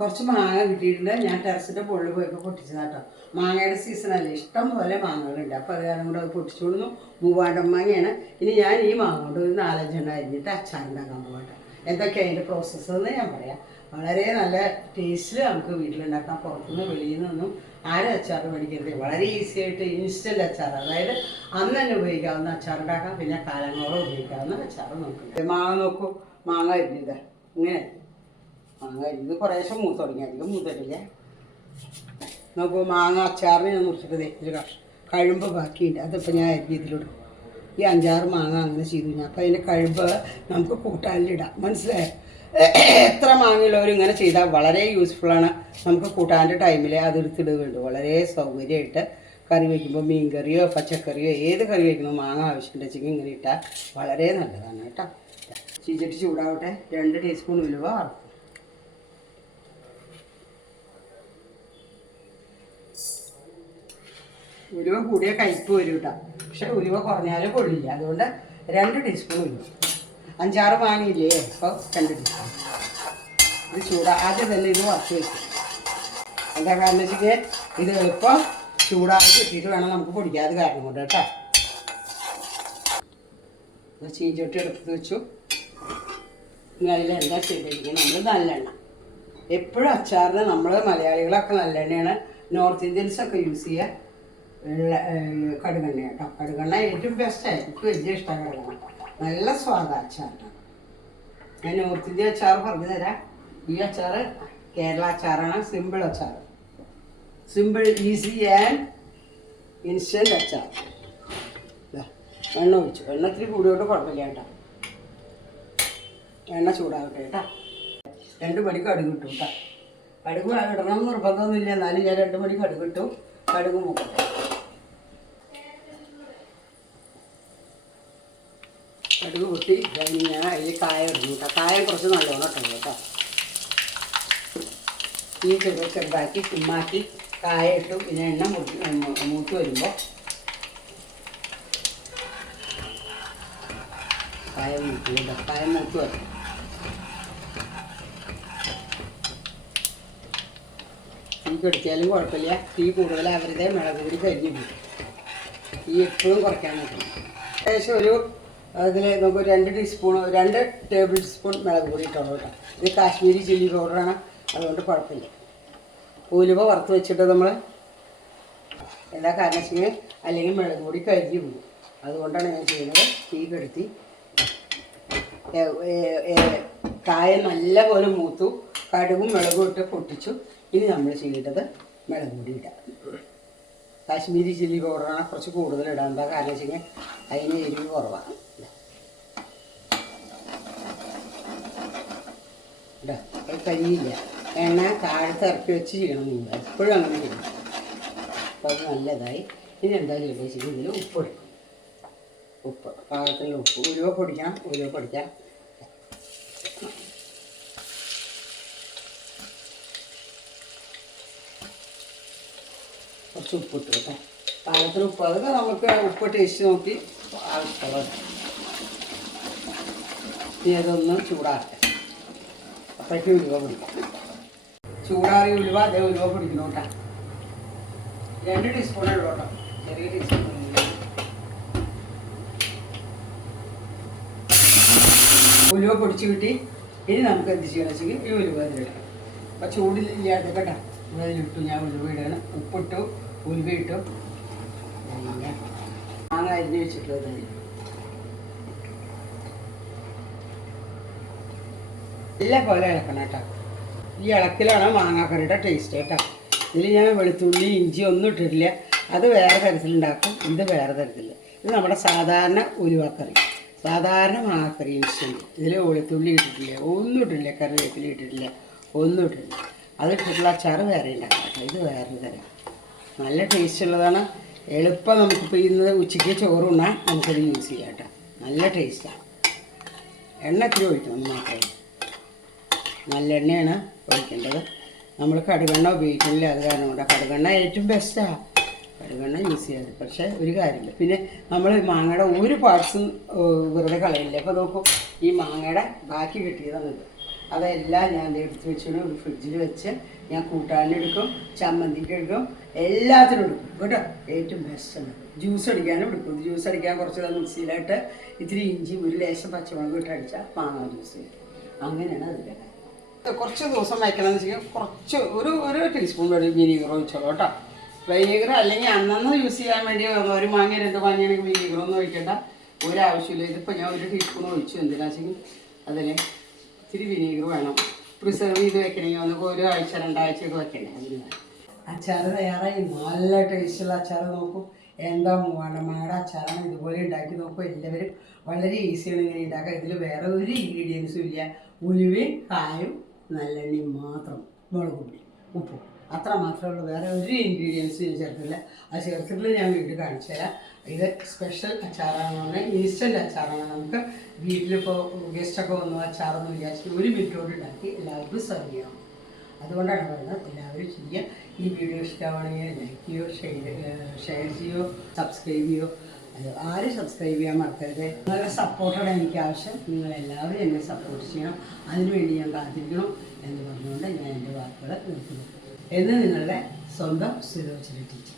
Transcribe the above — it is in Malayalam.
കുറച്ച് മാങ്ങ കിട്ടിയിട്ടുണ്ട്. ഞാൻ ടെറസിന്റെ മുകളിൽ പോയപ്പോൾ പൊട്ടിച്ചതാട്ടോ മാങ്ങയുടെ സീസണല്ലേ ഇഷ്ടം പോലെ മാങ്ങകളുണ്ട്. അപ്പോൾ അത് കാരണം കൂടെ പൊട്ടിച്ചു കൊടുന്നു. മൂവാണ്ടൻ മാങ്ങയാണ്. ഇനി ഞാൻ ഈ മാങ്ങ കൊണ്ട് ഒരു നാലഞ്ചെണ്ണം അരിഞ്ഞിട്ട് അച്ചാറുണ്ടാക്കാൻ പോകട്ടെ എന്തൊക്കെയാണ് അതിന്റെ പ്രോസസ്സ് എന്ന് ഞാൻ പറയാം. വളരെ നല്ല ടേസ്റ്റിൽ നമുക്ക് വീട്ടിലുണ്ടാക്കാം. പുറത്തുനിന്ന് വെളിയിൽ നിന്നും ആരും അച്ചാർ മേടിക്കരുത്. വളരെ ഈസി ആയിട്ട് ഇൻസ്റ്റന്റ് അച്ചാർ. അതായത് അന്ന് തന്നെ ഉപയോഗിക്കാവുന്ന അച്ചാർ ഉണ്ടാക്കാം. പിന്നെ കാലങ്ങളോളം ഉപയോഗിക്കാവുന്ന അച്ചാർ നോക്കുക മാങ്ങ നോക്കൂ. മാങ്ങ അരിഞ്ഞത്. ഇങ്ങനെ. മാങ്ങ ഇത് കുറേശ്ശെ മൂത്ത് തുടങ്ങി. അധികം മൂത്തിട്ടില്ല. നമുക്ക് മാങ്ങ അച്ചാറിന് ഞാൻ മുറിച്ചിട്ട് ഒരു കഷ്ണം കഴുമ്പ് ബാക്കിയുണ്ട്. അതിപ്പോൾ ഞാൻ അരിഞ്ഞതിലിടും ഈ അഞ്ചാറ് മാങ്ങ അങ്ങനെ ചെയ്തു. ഞാൻ അപ്പോൾ അതിന്റെ കഴുമ്പ് നമുക്ക് കൂട്ടാനിലിടാം. മനസ്സിലായോ? എത്ര മാങ്ങയുള്ളവരും ഇങ്ങനെ ചെയ്താൽ വളരെ യൂസ്ഫുള്ളാണ് നമുക്ക് കൂട്ടാന്റെ ടൈമിൽ അതെടുത്തിടുകയുണ്ട് വളരെ സൗകര്യമായിട്ട് കറി വയ്ക്കുമ്പോൾ മീൻ കറിയോ പച്ചക്കറിയോ ഏത് കറി വയ്ക്കുന്നു മാങ്ങ ആവശ്യമുണ്ടെങ്കിൽ ഇങ്ങനെ ഇട്ടാൽ വളരെ നല്ലതാണ് കേട്ടോ. ചീച്ചട്ടി ചൂടാവട്ടെ. രണ്ട് ടീസ്പൂൺ ഉലുവ വറുക്കും ഉലുവ കൂടിയ കയ്പ്പ് വരും കേട്ടോ പക്ഷെ ഉലുവ കുറഞ്ഞാലും കൊള്ളില്ല. അതുകൊണ്ട് രണ്ട് ടീസ്പൂൺ ഉലുവ. അഞ്ചാറ് മാങ്ങയില്ലേ അപ്പോൾ രണ്ട് ടീസ്പൂൺ ഇത് ചൂടാ. ആദ്യം തന്നെ ഇത് വറുത്ത് വെക്കും. എന്താ കാരണം വെച്ചാൽ ഇത് എളുപ്പം ചൂടാക്കി ഇട്ടിട്ട് വേണം നമുക്ക് പൊടിക്കാതെ കാരണം കൊണ്ട് കേട്ടോ ചീഞ്ചോട്ടി എടുത്ത് വെച്ചു. നല്ല എന്താ ചെയ്തിരിക്കുക നമ്മൾ നല്ലെണ്ണ. എപ്പോഴും അച്ചാറിന് നമ്മൾ മലയാളികളൊക്കെ നല്ലെണ്ണയാണ്. നോർത്ത് ഇന്ത്യൻസൊക്കെ യൂസ് ചെയ്യുക. കടുകെണ്ണ കേട്ടോ? കടുകെണ്ണ ഏറ്റവും ബെസ്റ്റായി എനിക്ക് വലിയ ഇഷ്ടമാണ് കടുകെണ്ണ നല്ല സ്വാദ അച്ചാറിന് ഞാൻ നോർത്ത് ഇന്ത്യ അച്ചാർ പറഞ്ഞു തരാം. ഈ അച്ചാർ കേരള അച്ചാറാണ് സിമ്പിൾ അച്ചാർ സിമ്പിൾ ഈസി ആൻഡ് ഇൻസ്റ്റന്റ് അച്ചാർ എണ്ണ ഒഴിച്ചു. എണ്ണ ഇത്തിരി കൂടിയോട്ട് കുഴപ്പമില്ല കേട്ടോ. എണ്ണ ചൂടാകട്ടെ കേട്ടോ. രണ്ട് മണി കടുക് കിട്ടും കേട്ടോ. കടുക് ഇടണം നിർബന്ധമൊന്നുമില്ല. എന്നാലും ഞാൻ രണ്ട് മണി കടുക് കിട്ടും കടുക് മൂക്കട്ടെ. കടുക് പൊട്ടി. കഴിഞ്ഞ് ഞാൻ അതിൽ കായ ഇടുന്നു കേട്ടോ. കായ കുറച്ച് നല്ലോണം ഇട്ടു കേട്ടോ. ഈ ചെറു ചെറുതാക്കി ചുമ്മാക്കി കായ ഇട്ടു. പിന്നെ എണ്ണ മുട്ടി മൂത്ത് വരുമ്പോൾ കായ മൂത്ത് കേട്ടോ. കായ മൂത്ത് വരും. തീ എടുത്തിയാലും കുഴപ്പമില്ല. തീ കൂടുതലാവരുതേ. മുളക് പൊടി കരിഞ്ഞു പോകും തീ എപ്പോഴും കുറയ്ക്കാൻ നോക്കണം ഏകദേശം ഒരു അതിൽ നമുക്ക് രണ്ട് ടീസ്പൂൺ രണ്ട് ടേബിൾ സ്പൂൺ മുളക് പൊടി ഇട്ടുള്ളൂ ഇത് കാശ്മീരി ചില്ലി പൗഡറാണ് അതുകൊണ്ട് കുഴപ്പമില്ല. ഉലുവ വറുത്ത് വെച്ചിട്ട് നമ്മൾ എല്ലാ കാരണം അല്ലെങ്കിൽ മുളക് പൊടി കരിഞ്ഞു പോകും അതുകൊണ്ടാണ് ഞാൻ ചെയ്യുന്നത്. തീ കെടുത്തി. കായ നല്ലപോലെ മൂത്തു. കടുവും മുളകും ഇട്ട് പൊട്ടിച്ചു. ഇനി നമ്മൾ ചെയ്യേണ്ടത് മുളക് പൊടി ഇടാം. കാശ്മീരി ചില്ലി പൗഡറാണ് കുറച്ച് കൂടുതൽ ഇടാൻ. എന്താ കാരണം വെച്ച് കഴിഞ്ഞാൽ അതിന് എരിവ് കുറവാണ്. അത് കരിയില്ല. എണ്ണ താഴത്ത് ഇറക്കി വെച്ച് ചെയ്യണം നിങ്ങൾ എപ്പോഴും അങ്ങനെ ചെയ്യണം. അപ്പോൾ അത് നല്ലതായി. ഇനി എന്താ ചെയ്യേണ്ടത് വെച്ചാൽ ഇതിൽ ഉപ്പ് ഉപ്പ് പാകത്തിലുള്ള ഉപ്പ്. ഉരുവ പൊടിക്കണം ഉരുവ പൊടിക്കാം. കുറച്ച് ഉപ്പിട്ട് കേട്ടോ പാകത്തിന് ഉപ്പ്. അതൊക്കെ നമുക്ക് ഉപ്പ് ടേസ്റ്റ് നോക്കി ആവശ്യമുള്ളത്. ഇനി അപ്പോഴേക്കും ഉലുവ പിടിക്കാം. ചൂടാറി ഉലുവ അതേ ഉലുവ പിടിക്കണം കേട്ടോ. രണ്ട് ടീസ്പൂണേ ഉള്ളൂ കേട്ടോ. ചെറിയ ടീസ്പൂൺ ഉലുവ. പൊടിച്ച് കിട്ടി. ഇനി നമുക്ക് എന്ത് ചെയ്യണം വെച്ചെങ്കിൽ ഈ ഉലുവ അതിലിടാം. അപ്പോൾ ചൂടില്ലാതെ കേട്ടോ. അതിലിട്ടു. ഞാൻ ഉലുവ ഇടണം ഉപ്പിട്ടു. ഉലുവ ഇട്ടു. പിന്നെ മാങ്ങ അരിഞ്ഞ് വെച്ചിട്ടുള്ളത് എല്ലാ പോലെ ഇളക്കണം കേട്ടോ. ഈ ഇളക്കിലാണ് മാങ്ങാക്കറിയുടെ ടേസ്റ്റ് കേട്ടോ. ഇതിൽ ഞാൻ വെളുത്തുള്ളി ഇഞ്ചി ഒന്നും ഇട്ടിട്ടില്ല. അത് വേറെ തരത്തിലുണ്ടാക്കും. ഇത് വേറെ തരത്തില്ല ഇത് നമ്മുടെ സാധാരണ ഉലുവക്കറി. സാധാരണ മാങ്ങാക്കറി ഇൻസ്റ്റന്റ്. ഇതിൽ വെളുത്തുള്ളി ഇട്ടിട്ടില്ല. ഒന്നും ഇട്ടിട്ടില്ല. കറിവേപ്പില ഇട്ടിട്ടില്ല. ഒന്നും ഇട്ടിട്ടില്ല. അത് ഇട്ടിട്ടുള്ള അച്ചാറ് വേറെ ഉണ്ടാക്കാം ഇത് വേറെ തരം. നല്ല ടേസ്റ്റ് ഉള്ളതാണ്. എളുപ്പം നമുക്കിപ്പോൾ ഇന്ന് ഉച്ചയ്ക്ക് ചോറുണ്ണാൻ നമുക്കത് യൂസ് ചെയ്യാം കേട്ടോ. നല്ല ടേസ്റ്റാണ് എണ്ണ ഇത്തിരി ഒഴിക്കണം മാത്രമേ. നല്ലെണ്ണയാണ് ഒഴിക്കേണ്ടത്. നമ്മൾ കടുകെണ്ണ ഉപയോഗിക്കുന്നില്ല. അത് കാരണം കൊണ്ട് കടുകെണ്ണ ഏറ്റവും ബെസ്റ്റാണ് കടുകെണ്ണ യൂസ് ചെയ്യാറ് പക്ഷേ ഒരു കാര്യമില്ല. പിന്നെ നമ്മൾ മാങ്ങയുടെ ഒരു പാർട്സും വെറുതെ കളയില്ല അപ്പോൾ നോക്കൂ ഈ മാങ്ങയുടെ ബാക്കി കിട്ടിയതാണ് ഇത്. അതെല്ലാം ഞാൻ എടുത്ത് വെച്ചിടും ഒരു ഫ്രിഡ്ജിൽ വെച്ച് ഞാൻ കൂട്ടാനെടുക്കും ചമ്മന്തിക്ക് എടുക്കും എല്ലാത്തിനും എടുക്കും. കേട്ടോ? ഏറ്റവും ബെസ്റ്റാണ് ജ്യൂസ് അടിക്കാനും എടുക്കും. ജ്യൂസ് അടിക്കാൻ കുറച്ച് മിക്സിയിലായിട്ട് ഇത്തിരി ഇഞ്ചി ഒരു ലേശം പച്ചമുളക് ഇട്ട് അടിച്ചാൽ മാങ്ങ ജ്യൂസ് കിട്ടും അങ്ങനെയാണ് അതിന്റെ കുറച്ച് ദിവസം വയ്ക്കണം എന്ന് വെച്ചാൽ കുറച്ച് ഒരു ഒരു ടീസ്പൂൺ വേണ്ടി വിനീഗർ ഒഴിച്ചോളൂ കേട്ടോ. വിനീഗർ അല്ലെങ്കിൽ അന്നന്ന് യൂസ് ചെയ്യാൻ വേണ്ടി ഒരു മാങ്ങ രണ്ട് മാങ്ങയാണെങ്കിൽ വിനീഗർ ഒന്നും ഒഴിക്കണ്ട. ഒരാവശ്യമില്ല. ഇതിപ്പോൾ ഞാൻ ഒരു ടീസ്പൂൺ ഒഴിച്ചു. എന്തിനാ വെച്ചെങ്കിൽ അതിൽ ഇത്തിരി വിനീഗർ വേണം. പ്രിസർവ് ചെയ്ത് വെക്കണമെങ്കിൽ ഒന്ന് ഒരു ആഴ്ച രണ്ടാഴ്ചയൊക്കെ വെക്കണേ അച്ചാർ തയ്യാറായി. നല്ല ടേസ്റ്റുള്ള അച്ചാർ നോക്കും. എന്താ മൂവാണ്ടമ്മയുടെ അച്ചാറാണ് ഇതുപോലെ ഉണ്ടാക്കി നോക്കും. എല്ലാവരും വളരെ ഈസിയാണ് ഇങ്ങനെ ഉണ്ടാക്കുക ഇതിൽ വേറെ ഒരു ഇൻഗ്രീഡിയൻസും ഇല്ല. ഉലുവയും കായും നല്ലെണ്ണയും മാത്രം മുളക് പൊടി ഉപ്പും. അത്ര മാത്രമേ ഉള്ളൂ വേറെ ഒരു ഇൻഗ്രീഡിയൻസ് ഞാൻ ചേർത്തില്ല. അത് ചേർത്തിട്ട് ഞാൻ വീട്ടിൽ കാണിച്ചു തരാം. ഇത് സ്പെഷ്യൽ അച്ചാറാണ് പറഞ്ഞാൽ ഇൻസ്റ്റന്റ് അച്ചാറാണ്. നമുക്ക് വീട്ടിലിപ്പോൾ ഗസ്റ്റൊക്കെ വന്നു അച്ചാറെന്ന് വിചാരിച്ചിട്ട് ഒരു മിനിറ്റോട് ഉണ്ടാക്കി എല്ലാവർക്കും സെർവ് ചെയ്യാം. അതുകൊണ്ടാണ് പറയുന്നത് എല്ലാവരും ചെയ്യുക. ഈ വീഡിയോ ഇഷ്ടമാണെങ്കിൽ ലൈക്ക് ചെയ്യോ ഷെയർ ഷെയർ ചെയ്യോ സബ്സ്ക്രൈബ് ചെയ്യോ. അത് ആരും സബ്സ്ക്രൈബ് ചെയ്യാൻ മറക്കരുത്. നിങ്ങളുടെ സപ്പോർട്ടാണ് എനിക്ക് ആവശ്യം. നിങ്ങൾ എല്ലാവരും എന്നെ സപ്പോർട്ട് ചെയ്യണം. അതിനുവേണ്ടി ഞാൻ കാത്തിരിക്കണം എന്ന് പറഞ്ഞുകൊണ്ട് ഞാൻ എന്റെ വാക്കുകൾ നിർത്തുന്നു. എന്ന് നിങ്ങളുടെ സ്വന്തം സുലോചന ടീച്ചർ